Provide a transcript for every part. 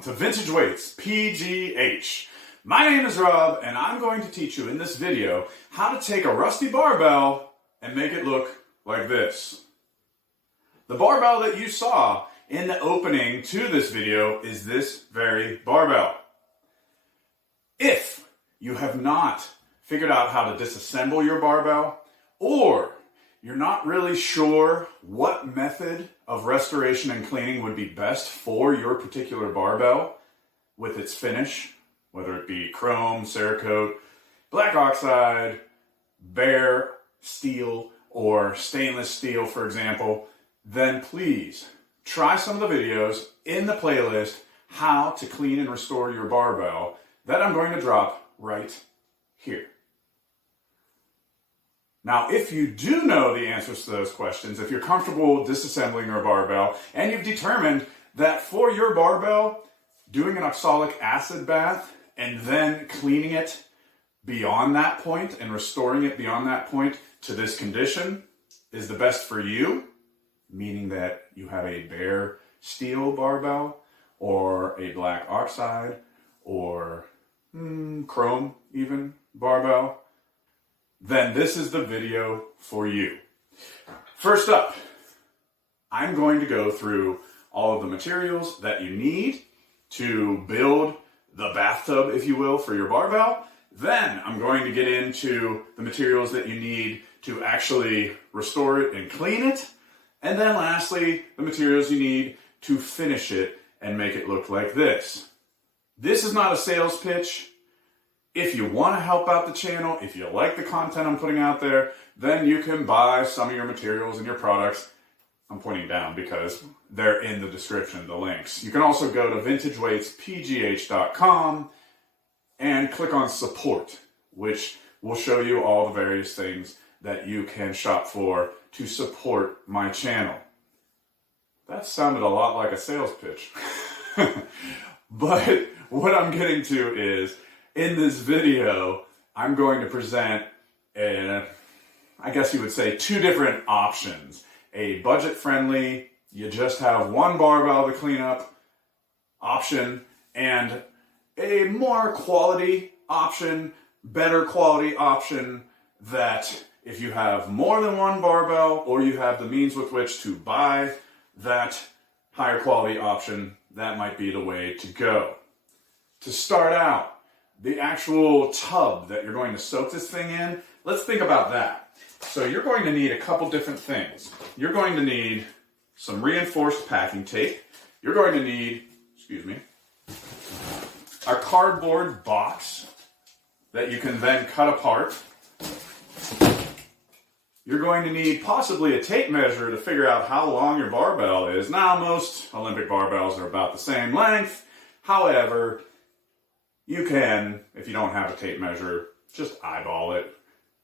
welcome to Vintage Weights PGH. My name is Rob, and I'm going to teach you in this video how to take a rusty barbell and make it look like this. The barbell that you saw in the opening to this video is this very barbell. If you have not figured out how to disassemble your barbell, or you're not really sure what method of restoration and cleaning would be best for your particular barbell with its finish, whether it be chrome, Cerakote, black oxide, bare steel, or stainless steel, for example, then please try some of the videos in the playlist how to clean and restore your barbell that I'm going to drop right here. Now, if you do know the answers to those questions, if you're comfortable disassembling your barbell, and you've determined that for your barbell, doing an oxalic acid bath and then cleaning it beyond that point and restoring it beyond that point to this condition is the best for you, meaning that you have a bare steel barbell or a black oxide or chrome even barbell, then this is the video for you. First up, I'm going to go through all of the materials that you need to build the bathtub, if you will, for your barbell. Then I'm going to get into the materials that you need to actually restore it and clean it. And then lastly, the materials you need to finish it and make it look like this. This is not a sales pitch. If you want to help out the channel, if you like the content I'm putting out there, then you can buy some of your materials and your products. I'm pointing down because they're in the description, the links. You can also go to vintageweightspgh.com and click on support, which will show you all the various things that you can shop for to support my channel. That sounded a lot like a sales pitch. But what I'm getting to is, in this video, I'm going to present, I guess you would say, two different options. A budget-friendly, you just have one barbell to clean up option, and a more quality option, better quality option that if you have more than one barbell or you have the means with which to buy that higher quality option, that might be the way to go. To start out, the actual tub that you're going to soak this thing in, let's think about that. So you're going to need a couple different things. You're going to need some reinforced packing tape. You're going to need, a cardboard box that you can then cut apart. You're going to need possibly a tape measure to figure out how long your barbell is. Now, most Olympic barbells are about the same length. However, you can, if you don't have a tape measure, just eyeball it.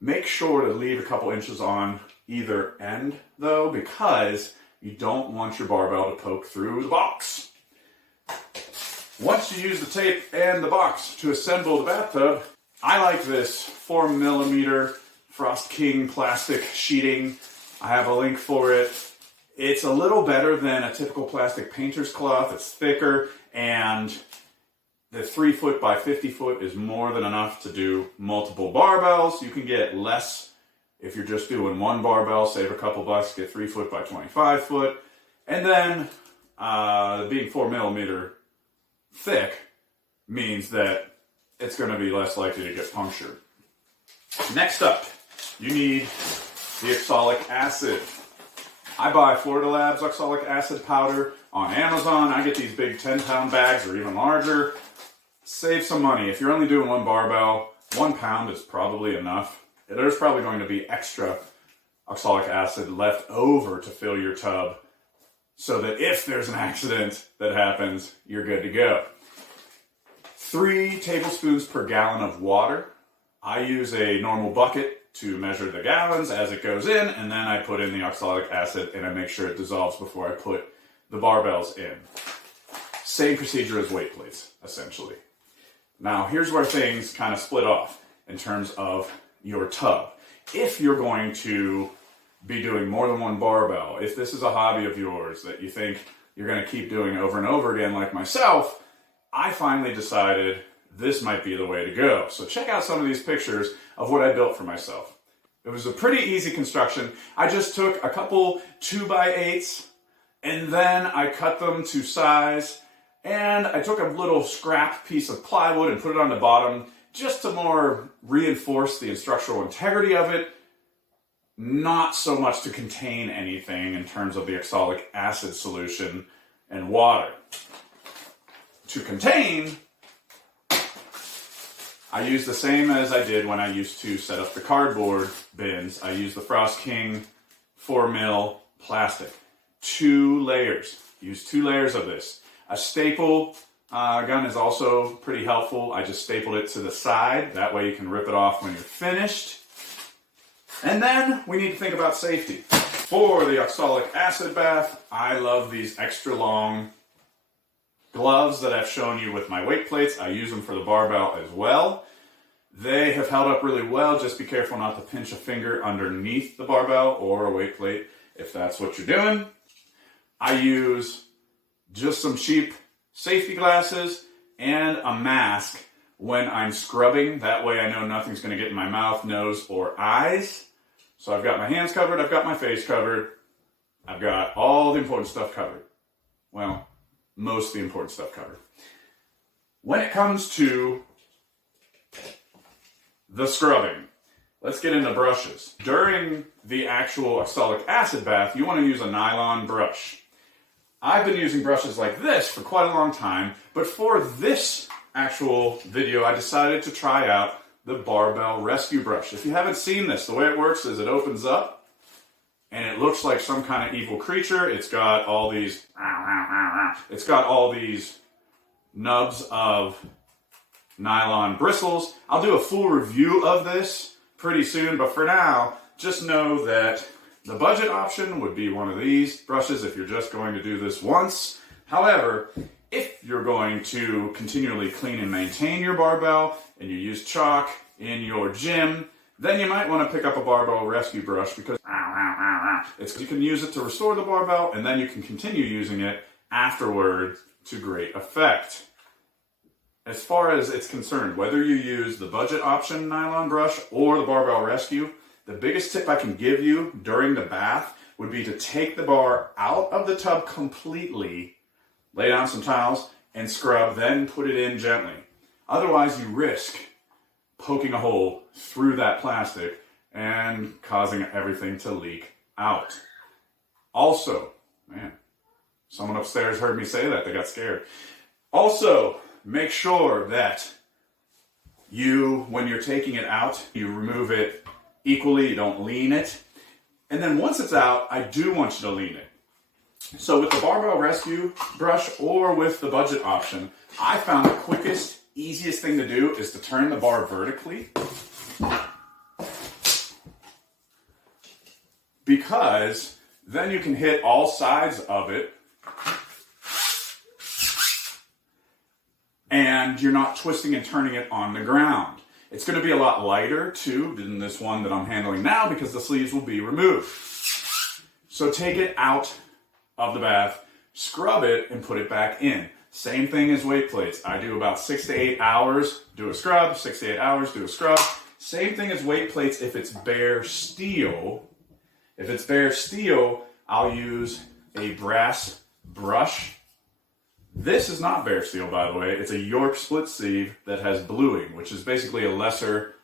Make sure to leave a couple inches on either end, though, because you don't want your barbell to poke through the box. Once you use the tape and the box to assemble the bathtub, I like this 4mm Frost King plastic sheeting. I have a link for it. It's a little better than a typical plastic painter's cloth. It's thicker, and the 3-foot by 50-foot is more than enough to do multiple barbells. You can get less if you're just doing one barbell, save a couple bucks, get 3-foot by 25-foot. And then being 4mm thick means that it's going to be less likely to get punctured. Next up, you need the oxalic acid. I buy Florida Labs oxalic acid powder on Amazon. I get these big 10-pound bags or even larger. Save some money. If you're only doing one barbell, 1 pound is probably enough. There's probably going to be extra oxalic acid left over to fill your tub so that if there's an accident that happens, you're good to go. 3 tablespoons per gallon of water. I use a normal bucket to measure the gallons as it goes in, and then I put in the oxalic acid and I make sure it dissolves before I put the barbells in. Same procedure as weight plates, essentially. Now, here's where things kind of split off in terms of your tub. If you're going to be doing more than one barbell, if this is a hobby of yours that you think you're going to keep doing over and over again like myself, I finally decided this might be the way to go. So check out some of these pictures of what I built for myself. It was a pretty easy construction. I just took a couple 2x8s and then I cut them to size, and I took a little scrap piece of plywood and put it on the bottom just to more reinforce the structural integrity of it, not so much to contain anything in terms of the oxalic acid solution and water. To contain, I use the same as I did when I used to set up the cardboard bins. I use the Frost King 4mm plastic. 2 layers. Use 2 layers of this. A staple gun is also pretty helpful. I just stapled it to the side. That way you can rip it off when you're finished. And then we need to think about safety. For the oxalic acid bath, I love these extra long gloves that I've shown you with my weight plates. I use them for the barbell as well. They have held up really well. Just be careful not to pinch a finger underneath the barbell or a weight plate if that's what you're doing. I use just some cheap safety glasses and a mask when I'm scrubbing. That way I know nothing's going to get in my mouth, nose, or eyes. So I've got my hands covered, I've got my face covered, I've got all the important stuff covered. Well, most of the important stuff covered. When it comes to the scrubbing, let's get into brushes. During the actual oxalic acid bath, you want to use a nylon brush. I've been using brushes like this for quite a long time, but for this actual video, I decided to try out the Barbell Rescue Brush. If you haven't seen this, the way it works is it opens up, and it looks like some kind of evil creature. It's got all these nubs of nylon bristles. I'll do a full review of this pretty soon, but for now, just know that the budget option would be one of these brushes if you're just going to do this once. However, if you're going to continually clean and maintain your barbell and you use chalk in your gym, then you might want to pick up a Barbell Rescue Brush because you can use it to restore the barbell and then you can continue using it afterward to great effect. As far as it's concerned, whether you use the budget option nylon brush or the Barbell Rescue, the biggest tip I can give you during the bath would be to take the bar out of the tub completely, lay down some towels, and scrub, then put it in gently. Otherwise, you risk poking a hole through that plastic and causing everything to leak out. Also, man, someone upstairs heard me say that. They got scared. Also, make sure that when you're taking it out, you remove it equally. You don't lean it. And then once it's out, I do want you to lean it. So with the Barbell Rescue Brush or with the budget option, I found the quickest, easiest thing to do is to turn the bar vertically, because then you can hit all sides of it and you're not twisting and turning it on the ground. It's going to be a lot lighter too than this one that I'm handling now because the sleeves will be removed. So take it out of the bath, scrub it, and put it back in. Same thing as weight plates. I do about 6 to 8 hours, do a scrub, 6 to 8 hours, do a scrub. Same thing as weight plates if it's bare steel. If it's bare steel, I'll use a brass brush. This is not bare steel, by the way. It's a York split sleeve that has bluing, which is basically a lesser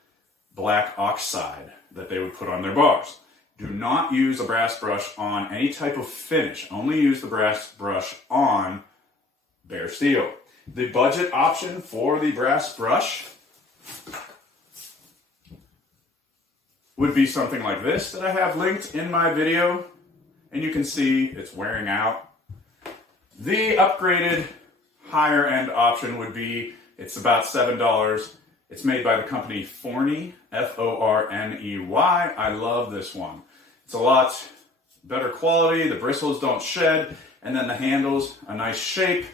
black oxide that they would put on their bars. Do not use a brass brush on any type of finish. Only use the brass brush on bare steel. The budget option for the brass brush would be something like this that I have linked in my video, and you can see it's wearing out. The upgraded higher end option would be, it's about $7. It's made by the company Forney, Forney. I love this one. It's a lot better quality, the bristles don't shed, and then the handles, a nice shape.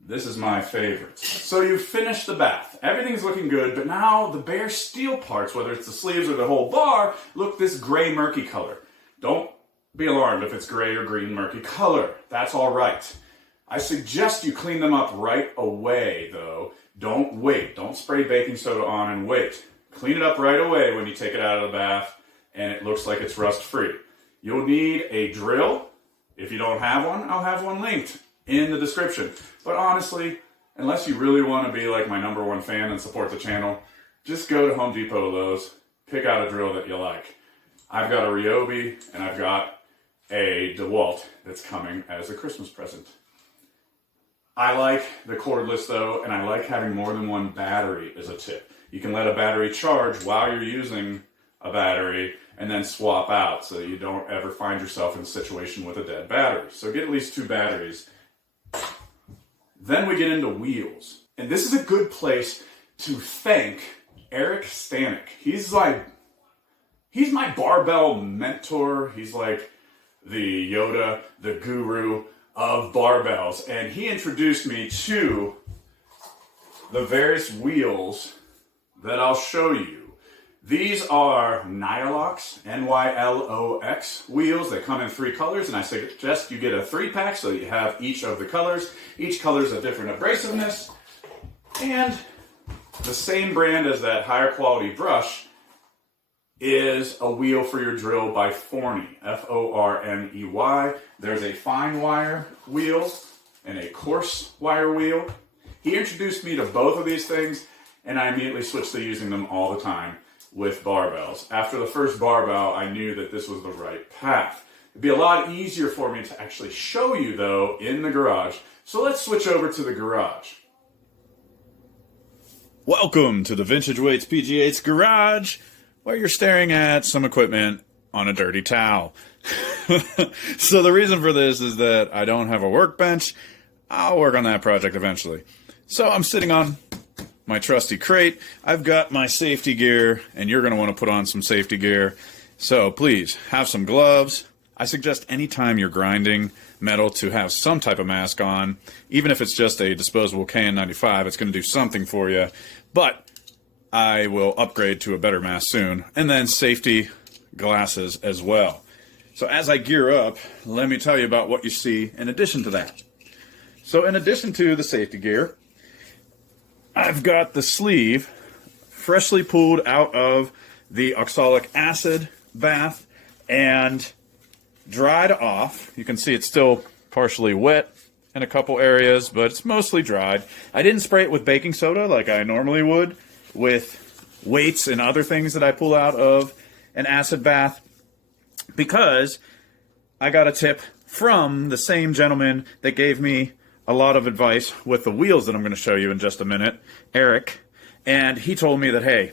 This is my favorite. So you've finished the bath. Everything's looking good, but now the bare steel parts, whether it's the sleeves or the whole bar, look this gray murky color. Don't be alarmed if it's gray or green murky color. That's all right. I suggest you clean them up right away, though. Don't wait. Don't spray baking soda on and wait. Clean it up right away when you take it out of the bath and it looks like it's rust-free. You'll need a drill. If you don't have one, I'll have one linked in the description. But honestly, unless you really want to be like my #1 fan and support the channel, just go to Home Depot or Lowe's, pick out a drill that you like. I've got a Ryobi and I've got a DeWalt that's coming as a Christmas present. I like the cordless though, and I like having more than one battery as a tip. You can let a battery charge while you're using a battery and then swap out so that you don't ever find yourself in a situation with a dead battery. So get at least 2 batteries. Then we get into wheels. And this is a good place to thank Eric Stanek. He's my barbell mentor. He's like the Yoda, the guru of barbells. And he introduced me to the various wheels that I'll show you. These are Nylox, Nylox wheels. They come in 3 colors, and I suggest you get a 3-pack so that you have each of the colors. Each color is a different abrasiveness. And the same brand as that higher quality brush is a wheel for your drill by Forney, Forney. There's a fine wire wheel and a coarse wire wheel. He introduced me to both of these things, and I immediately switched to using them all the time with barbells. After the first barbell, I knew that this was the right path. It'd be a lot easier for me to actually show you, though, in the garage. So let's switch over to the garage. Welcome to the Vintage Weights PGH garage, where you're staring at some equipment on a dirty towel. So the reason for this is that I don't have a workbench. I'll work on that project eventually. So I'm sitting on my trusty crate. I've got my safety gear, and you're going to want to put on some safety gear. So please, have some gloves. I suggest anytime you're grinding metal to have some type of mask on. Even if it's just a disposable KN95, it's going to do something for you. But I will upgrade to a better mask soon. And then safety glasses as well. So as I gear up, let me tell you about what you see in addition to that. So in addition to the safety gear, I've got the sleeve freshly pulled out of the oxalic acid bath and dried off. You can see it's still partially wet in a couple areas, but it's mostly dried. I didn't spray it with baking soda like I normally would with weights and other things that I pull out of an acid bath, because I got a tip from the same gentleman that gave me a lot of advice with the wheels that I'm going to show you in just a minute, Eric, and he told me that, hey,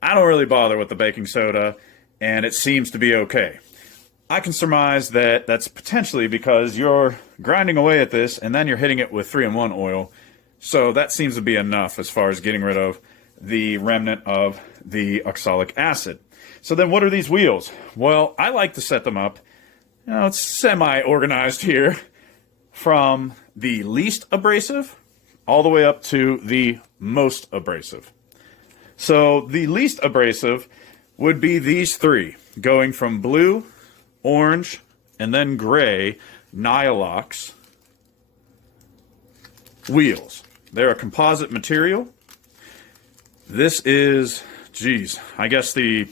I don't really bother with the baking soda, and it seems to be okay. I can surmise that that's potentially because you're grinding away at this, and then you're hitting it with 3-in-1 oil, so that seems to be enough as far as getting rid of the remnant of the oxalic acid. So then what are these wheels? Well, I like to set them up, it's semi-organized here, from the least abrasive all the way up to the most abrasive. So the least abrasive would be these 3, going from blue, orange, and then gray Nylox wheels. They're a composite material. This is, I guess the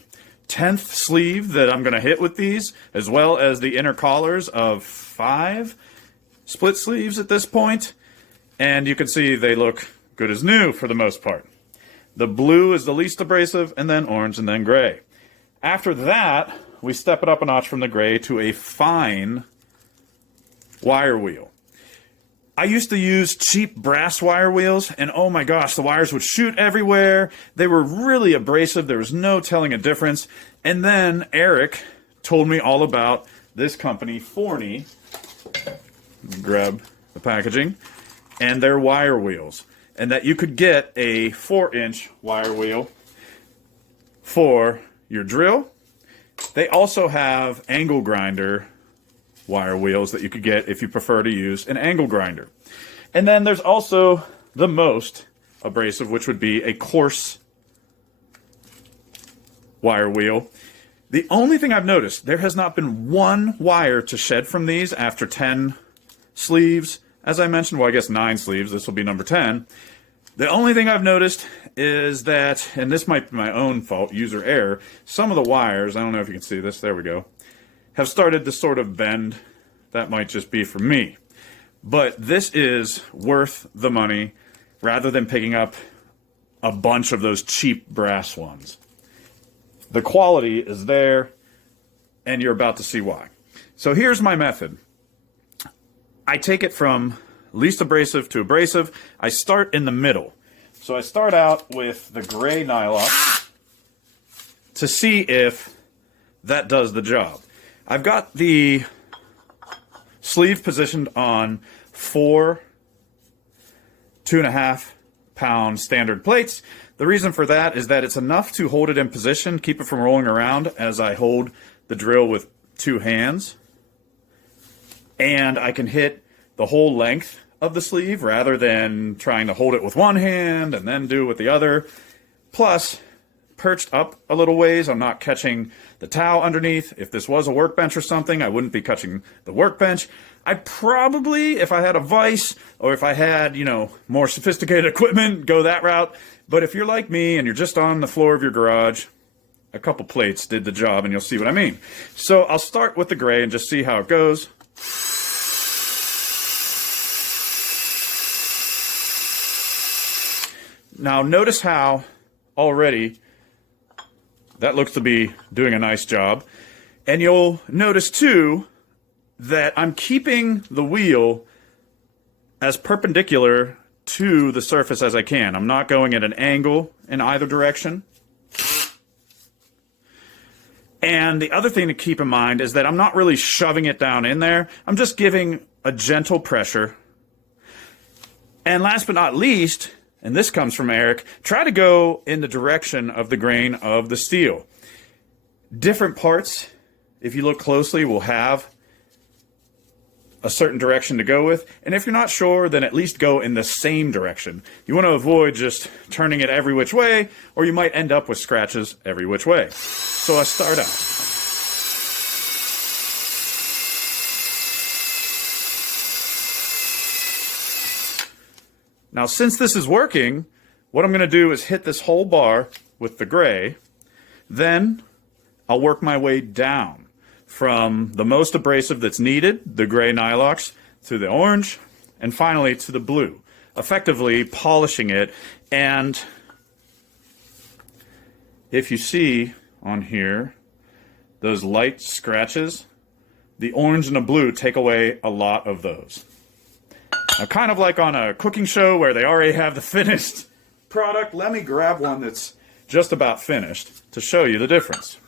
10th sleeve that I'm going to hit with these, as well as the inner collars of 5 split sleeves at this point. And you can see they look good as new for the most part. The blue is the least abrasive, and then orange, and then gray. After that, we step it up a notch from the gray to a fine wire wheel. I used to use cheap brass wire wheels, and oh my gosh, the wires would shoot everywhere. They were really abrasive. There was no telling a difference. And then Eric told me all about this company, Forney. Grab the packaging, and their wire wheels. And that you could get a 4-inch wire wheel for your drill. They also have angle grinder wire wheels that you could get if you prefer to use an angle grinder. And then there's also the most abrasive, which would be a coarse wire wheel. The only thing I've noticed, there has not been one wire to shed from these after 10 sleeves, as I mentioned, well, I guess 9 sleeves. This will be number 10. The only thing I've noticed is that, and this might be my own fault, user error, some of the wires, I don't know if you can see this, there we go, have started to sort of bend. That might just be for me. But this is worth the money rather than picking up a bunch of those cheap brass ones. The quality is there, and you're about to see why. So here's my method. I take it from least abrasive to abrasive. I start in the middle. So I start out with the gray nylock to see if that does the job. I've got the sleeve positioned on 4 2.5 pound standard plates. The reason for that is that it's enough to hold it in position, keep it from rolling around as I hold the drill with 2 hands. And I can hit the whole length of the sleeve rather than trying to hold it with one hand and then do with the other. Plus, perched up a little ways, I'm not catching the towel underneath. If this was a workbench or something, I wouldn't be catching the workbench. I'd probably, if I had a vise or if I had, more sophisticated equipment, go that route. But if you're like me and you're just on the floor of your garage, a couple plates did the job, and you'll see what I mean. So I'll start with the gray and just see how it goes. Now notice how already that looks to be doing a nice job. And you'll notice too that I'm keeping the wheel as perpendicular to the surface as I can. I'm not going at an angle in either direction. And the other thing to keep in mind is that I'm not really shoving it down in there. I'm just giving a gentle pressure. And last but not least, and this comes from Eric, try to go in the direction of the grain of the steel. Different parts, if you look closely, will have a certain direction to go with. And if you're not sure, then at least go in the same direction. You want to avoid just turning it every which way, or you might end up with scratches every which way. So I start out. Now, since this is working, what I'm going to do is hit this whole bar with the gray. Then I'll work my way down from the most abrasive that's needed, the gray nylocks, to the orange, and finally to the blue, effectively polishing it. And if you see on here those light scratches, the orange and the blue take away a lot of those. Now, kind of like on a cooking show where they already have the finished product, let me grab one that's just about finished to show you the difference.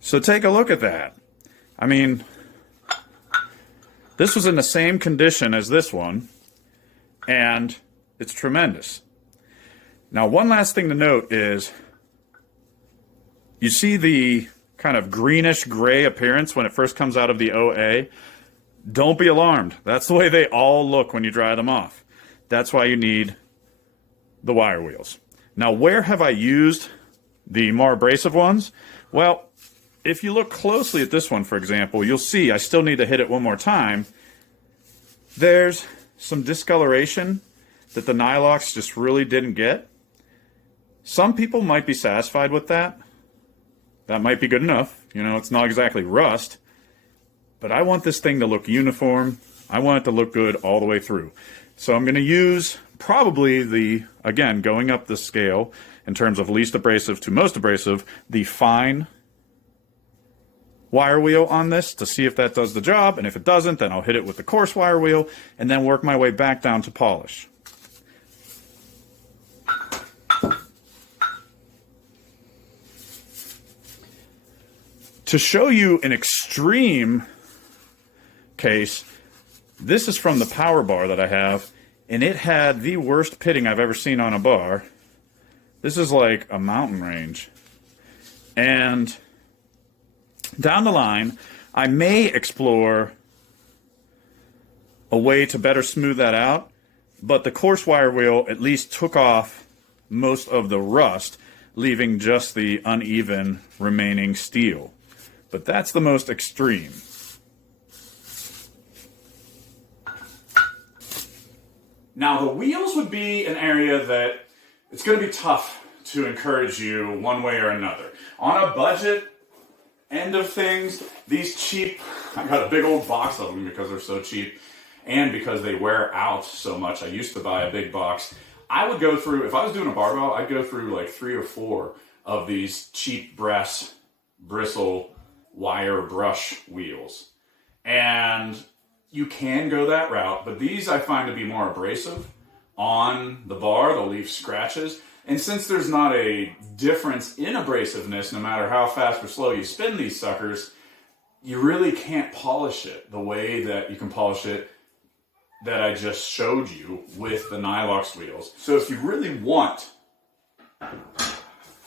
So take a look at that. I mean, this was in the same condition as this one, and it's tremendous. Now, one last thing to note is you see the kind of greenish gray appearance when it first comes out of the OA. Don't be alarmed. That's the way they all look when you dry them off. That's why you need the wire wheels. Now, where have I used the more abrasive ones? Well, if you look closely at this one, for example, you'll see I still need to hit it one more time. There's some discoloration that the nylocks just really didn't get. Some people might be satisfied with that. That might be good enough. It's not exactly rust. But I want this thing to look uniform. I want it to look good all the way through. So I'm going to use probably again, going up the scale in terms of least abrasive to most abrasive, the fine wire wheel on this to see if that does the job. And if it doesn't, then I'll hit it with the coarse wire wheel and then work my way back down to polish. To show you an extreme case, this is from the power bar that I have, and it had the worst pitting I've ever seen on a bar. This is like a mountain range. And down the line, I may explore a way to better smooth that out, but the coarse wire wheel at least took off most of the rust, leaving just the uneven remaining steel. But that's the most extreme. Now the wheels would be an area that it's going to be tough to encourage you one way or another. On a budget end of things, these cheap, I got a big old box of them because they're so cheap and because they wear out so much. I used to buy a big box. I would go through, if I was doing a barbell, I'd go through like 3 or 4 of these cheap brass bristle wire brush wheels. And you can go that route, but these I find to be more abrasive on the bar. They'll leave scratches. And since there's not a difference in abrasiveness, no matter how fast or slow you spin these suckers, you really can't polish it the way that you can polish it that I just showed you with the Nylox wheels. So if you really want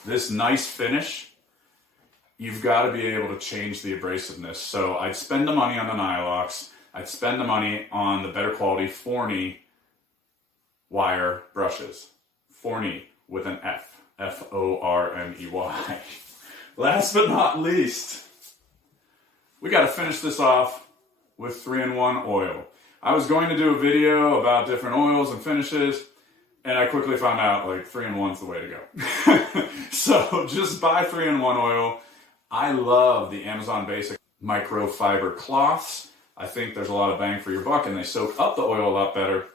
this nice finish, you've got to be able to change the abrasiveness. So I'd spend the money on the Nylox. I'd spend the money on the better quality Forney wire brushes. Forney with an F. F-O-R-N-E-Y. Last but not least, we got to finish this off with 3-in-1 oil. I was going to do a video about different oils and finishes, and I quickly found out like 3-in-1's the way to go. So just buy 3-in-1 oil. I love the Amazon Basic microfiber cloths. I think there's a lot of bang for your buck, and they soak up the oil a lot better.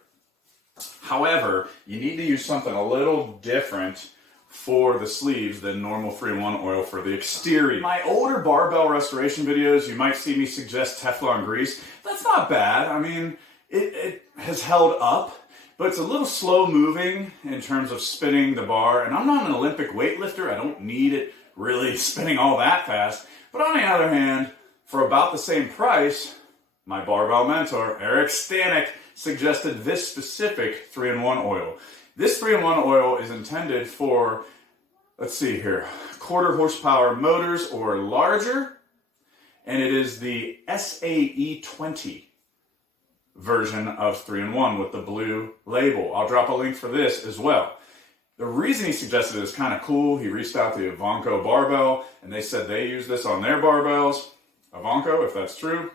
However, you need to use something a little different for the sleeves than normal 3-in-1 oil for the exterior. My older barbell restoration videos, you might see me suggest Teflon grease. That's not bad. I mean, it has held up, but it's a little slow moving in terms of spinning the bar. And I'm not an Olympic weightlifter. I don't need it really spinning all that fast. But on the other hand, for about the same price, my barbell mentor, Eric Stanek, suggested this specific 3-in-1 oil. This 3-in-1 oil is intended for, let's see here, 1/4 horsepower motors or larger, and it is the SAE 20 version of 3-in-1 with the blue label. I'll drop a link for this as well. The reason he suggested it is kind of cool. He reached out to Ivanko Barbell, and they said they use this on their barbells. Ivanko, if that's true,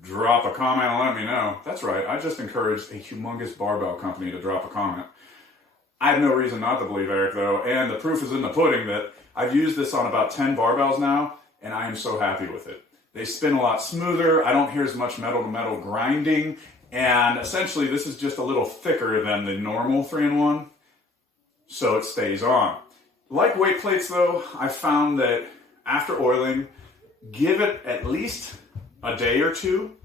drop a comment and let me know. That's right, I just encouraged a humongous barbell company to drop a comment. I have no reason not to believe Eric, though, and the proof is in the pudding that I've used this on about 10 barbells now, and I am so happy with it. They spin a lot smoother, I don't hear as much metal-to-metal grinding, and essentially this is just a little thicker than the normal 3-in-1, so it stays on. Like weight plates, though, I found that after oiling, give it at least a day or 2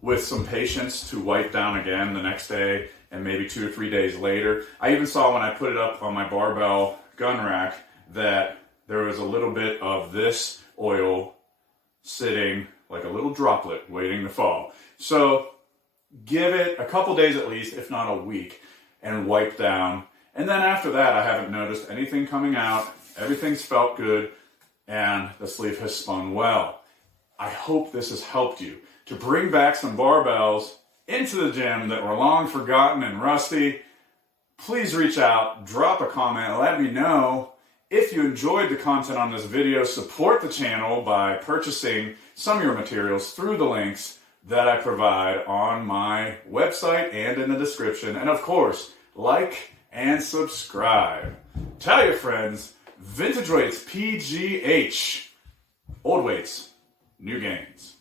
with some patience to wipe down again the next day and maybe 2 or 3 days later. I even saw when I put it up on my barbell gun rack that there was a little bit of this oil sitting like a little droplet waiting to fall. So give it a couple days at least, if not a week, and wipe down. And then after that, I haven't noticed anything coming out. Everything's felt good, and the sleeve has spun well. I hope this has helped you to bring back some barbells into the gym that were long forgotten and rusty. Please reach out, drop a comment, and let me know if you enjoyed the content on this video. Support the channel by purchasing some of your materials through the links that I provide on my website and in the description. And of course, like and subscribe. Tell your friends, Vintage Weights PGH. Old weights, new gains.